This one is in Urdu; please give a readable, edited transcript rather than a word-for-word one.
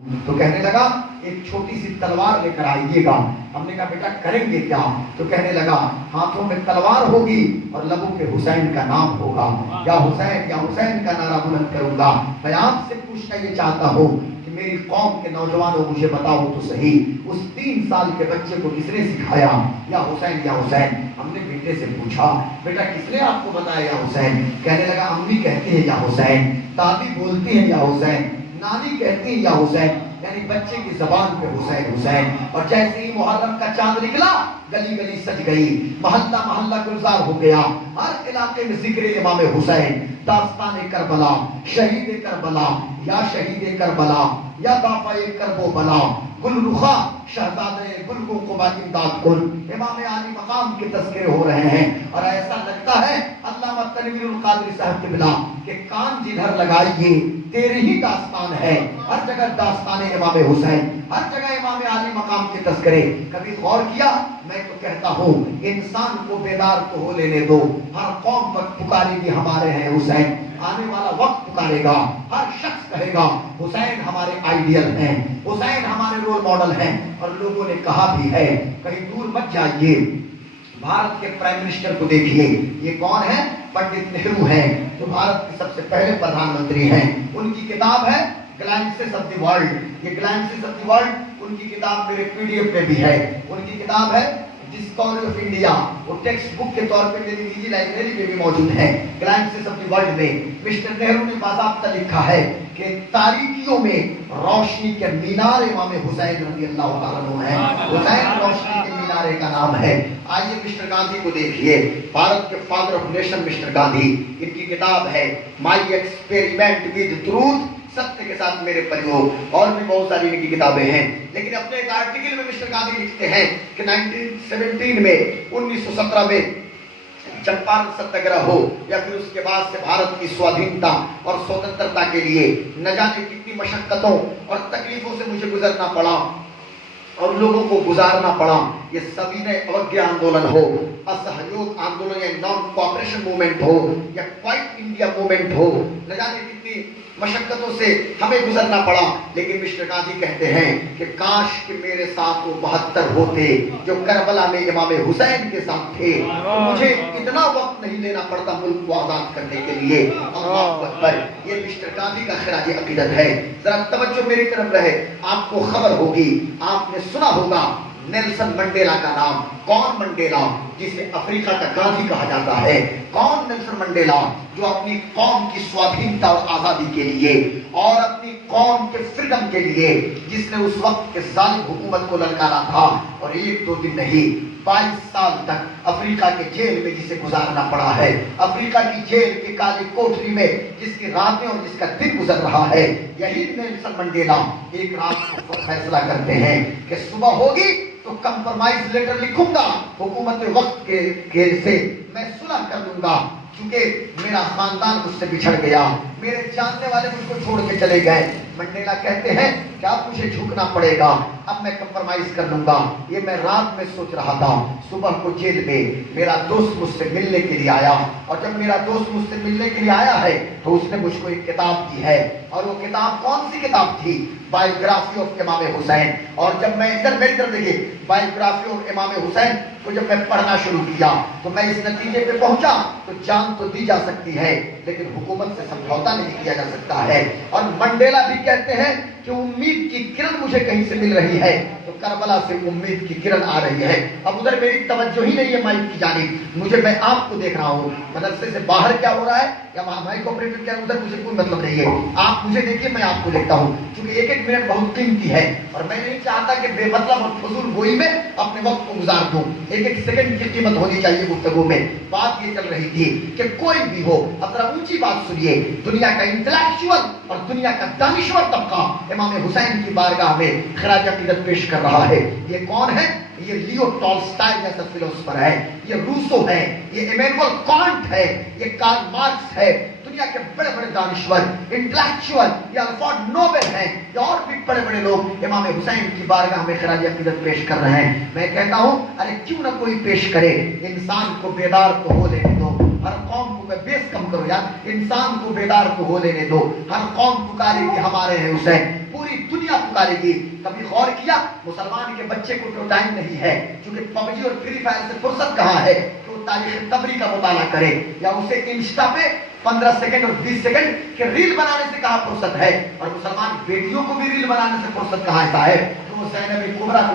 تو کہنے لگا ایک چھوٹی سی تلوار لے کر آئیے گا. ہم نے کہا بیٹا کریں گے کیا؟ تو کہنے لگا ہاتھوں میں تلوار ہوگی اور لبوں پہ حسین کا نام ہوگا. یا حسین کا نعرہ بلند کروں گا. میں آپ سے پوچھنا یہ چاہتا ہوں کہ میری قوم کے نوجوانوں مجھے بتاؤ تو صحیح، اس 3 سال کے بچے کو کس نے سکھایا یا حسین یا حسین؟ ہم نے بیٹے سے پوچھا بیٹا کس نے آپ کو بتایا یا حسین؟ کہنے لگا امی کہتی ہے یا حسین، دادی بولتی ہے یا حسین، نانی کہتی ہے یا حسین. یعنی بچے کی زبان پہ حسین حسین. اور جیسے ہی محرم کا چاند نکلا گلی گلی سج گئی، محلہ محلہ گلزار ہو گیا، ہر علاقے میں ذکر امام حسین، داستان کربلا، شہید کربلا یا شہید کربلا یا دافع کرب و بلا، گل رخا شہزادے گل کو قبا امداد کن، امام عالی مقام کے تذکرے ہو رہے ہیں. اور ایسا لگتا ہے علامہ تنویر القادری صاحب کے بلا کہ کان جدھر لگائیے تیرے ہی داستان ہے، ہر جگہ داستان امام حسین، ہر جگہ امام عالی مقام کے تذکرے. کبھی غور کیا؟ میں تو کہتا ہوں انسان کو بیدار تو ہو لینے دو. ہر قوم وقت پکارے گی ہمارے ہیں حسین، آنے والا وقت پکارے گا، ہر شخص کہے گا حسین ہمارے آئیڈیل ہیں، حسین ہمارے رول ماڈل ہیں. اور لوگوں نے کہا بھی ہے کہیں دور مت جائیے، بھارت کے پرائم منسٹر کو دیکھیے، یہ کون ہے؟ پنڈت نہرو ہیں جو بھارت کے سب سے پہلے پردھان منتری ہیں. ان کی کتاب ہے گلانسز آف دی ورلڈ. یہ گلانسز آف دی ورلڈ ان کی کتاب میرے PDF میں بھی ہے. ان کی کتاب ہے ڈسکوری آف انڈیا، وہ ٹیکسٹ بک کے طور پہ میری نجی لائبریری میں بھی موجود ہے. گلانسز آف دی ورلڈ میں مسٹر نہرو نے باضابطہ لکھا ہے کہ تاریکیوں میں روشنی کے مینار امام حسین رضی اللہ تعالیٰ عنہ ہے. حسین روشنی کے مینارے کا نام ہے. آئیے مسٹر گاندھی کو دیکھیے، بھارت کے father of nation mister Gandhi. ان کی کتاب ہے مائی ایکسپیریمنٹ ود ٹروتھ، ستیہ کے ساتھ میرے پریوگ. اور بھی بہت ساری ان کی کتابیں ہیں. لیکن اپنے ایک آرٹیکل میں مسٹر گاندھی لکھتے ہیں کہ 1917 میں 1917 میں چمپارن ستیہ ہو یا پھر اس کے بعد سے بھارت کی سوادھینتا اور سوتنترتا کے لیے نہ جانے کتنی مشقتوں اور تکلیفوں سے مجھے گزرنا پڑا اور لوگوں کو گزارنا پڑا. یہ سبھی نے اوگیہ آندولن ہو، اسہیوگ آندولن یا نان کوآپریشن موومنٹ ہو یا کوائٹ انڈیا موومنٹ ہو، نہ جانے کتنی مشقتوں سے ہمیں گزرنا پڑا. لیکن مسٹر گاندھی کہتے ہیں کہ کاش کہ میرے ساتھ وہ 72 ہوتے جو کربلا میں امام حسین کے ساتھ تھے، تو مجھے اتنا وقت نہیں لینا پڑتا ملک کو آزاد کرنے کے لیے. اللہ اکبر. یہ مسٹر گاندھی کا خراج عقیدت ہے. ذرا توجہ میری طرف رہے. آپ کو خبر ہوگی، آپ نے سنا ہوگا نیلسن منڈیلا کا نام. کون منڈیلا؟ جسے افریقہ کا گاندھی کہا جاتا ہے. کون نیلسن منڈیلا؟ جو اپنی قوم کی سوادھینتا اور آزادی کے لیے اور اپنی قوم کے فریڈم کے لیے، جس نے اس وقت کے ظالم حکومت کو للکارا تھا اور 1-2 دن نہیں 22 سال تک افریقہ کے جیل میں جسے گزارنا پڑا ہے، افریقہ کی جیل کی کالی کوٹری میں جس کی راتیں اور جس کا دن گزر رہا ہے. یہی نیلسن منڈیلا ایک رات کو فیصلہ کرتے ہیں کہ صبح ہوگی تو کمپرمائز لیٹر لکھوں گا حکومت وقت کے سے میں صلح کر لوں گا، چونکہ میرا خاندان مجھ سے بچھڑ گیا، میرے جاننے والے مجھ کو چھوڑ کے چلے گئے. منڈیلا کہتے ہیں کہ اب مجھے جھکنا پڑے گا، اب میں کمپرمائز کر لوں گا. یہ میں رات میں سوچ رہا تھا. صبح کو جیل میں میرا دوست مجھ سے ملنے کے لیے آیا، اور جب میرا دوست مجھ سے ملنے کے لیے آیا ہے تو اس نے مجھ کو ایک کتاب دی ہے. اور وہ کتاب کون سی کتاب تھی؟ بایوگرافی آف امام حسین. اور جب میں ادھر میری طرف دیکھیے، بایوگرافی آف امام حسین کو جب میں پڑھنا شروع کیا تو میں اس نتیجے پہ پہنچا تو جان تو دی جا سکتی ہے لیکن حکومت سے سمجھوتا نہیں کیا جا سکتا ہے. اور منڈیلا بھی کہتے ہیں کہ امید کی کرن مجھے کہیں سے مل رہی ہے، تو کربلا سے امید کی کرن آ رہی ہے. اب ادھر میری توجہ ہی نہیں ہے مائک کی جانب، میں آپ کو دیکھ رہا ہوں. مدرسے سے باہر کیا ہو رہا ہے یا مائک آپریٹر کیا، ادھر مجھے کوئی مطلب نہیں ہے. آپ مجھے دیکھیے، میں آپ کو دیکھتا ہوں، کیونکہ 1-1 منٹ بہت قیمتی ہے اور میں نہیں چاہتا کہ بے مطلب اور فضول گوئی میں اپنے وقت کو گزار دوں. 1-1 سیکنڈ کی قیمت ہونی چاہیے گفتگو میں. بات یہ چل رہی تھی کہ کوئی بھی ہو، اب ذرا اونچی بات سنیے، دنیا کا انٹلیکچوئل اور دنیا کا دانشور طبقہ امام حسین کی بارگاہ میں خراج عقیدت پیش کر رہا ہے. یہ کون ہے؟ یہ لیو ٹالسٹائی جیسا فلسفر ہے، یہ روسو ہے، یہ ایمینول کانٹ ہے، یہ کارل مارکس ہے. دنیا کے بڑے بڑے دانشور انٹلیکچوئل، یہ الفریڈ نوبل ہیں، یا اور بھی بڑے بڑے لوگ امام حسین کی بارگاہ میں خراج عقیدت پیش کر رہے ہیں. میں کہتا ہوں ارے کیوں نہ کوئی پیش کرے. انسان کو بیدار تو ہو لینے دو. ہر قوم کو بیس کم کرو یار، انسان کو بیدار تو ہو لینے دو. ہر قوم پکارے کہ ہمارے ہیں حسین، پوری دنیا پکارے کرتا رہیے. کبھی غور کیا مسلمان کے بچے کو تو ٹائم نہیں ہے کیونکہ پبجی اور فری فائر سے فرصت کہاں ہے کہ وہ تاریخ تبری کا مطالعہ کرے, یا اسے انسٹا پہ 15 سیکنڈ اور 20 سیکنڈ کے ریل بنانے سے کہاں فرصت ہے. اور مسلمان بیٹیوں کو بھی ریل بنانے سے فرصت کہاں ہے صاحب. تو وہ زینب کبریٰ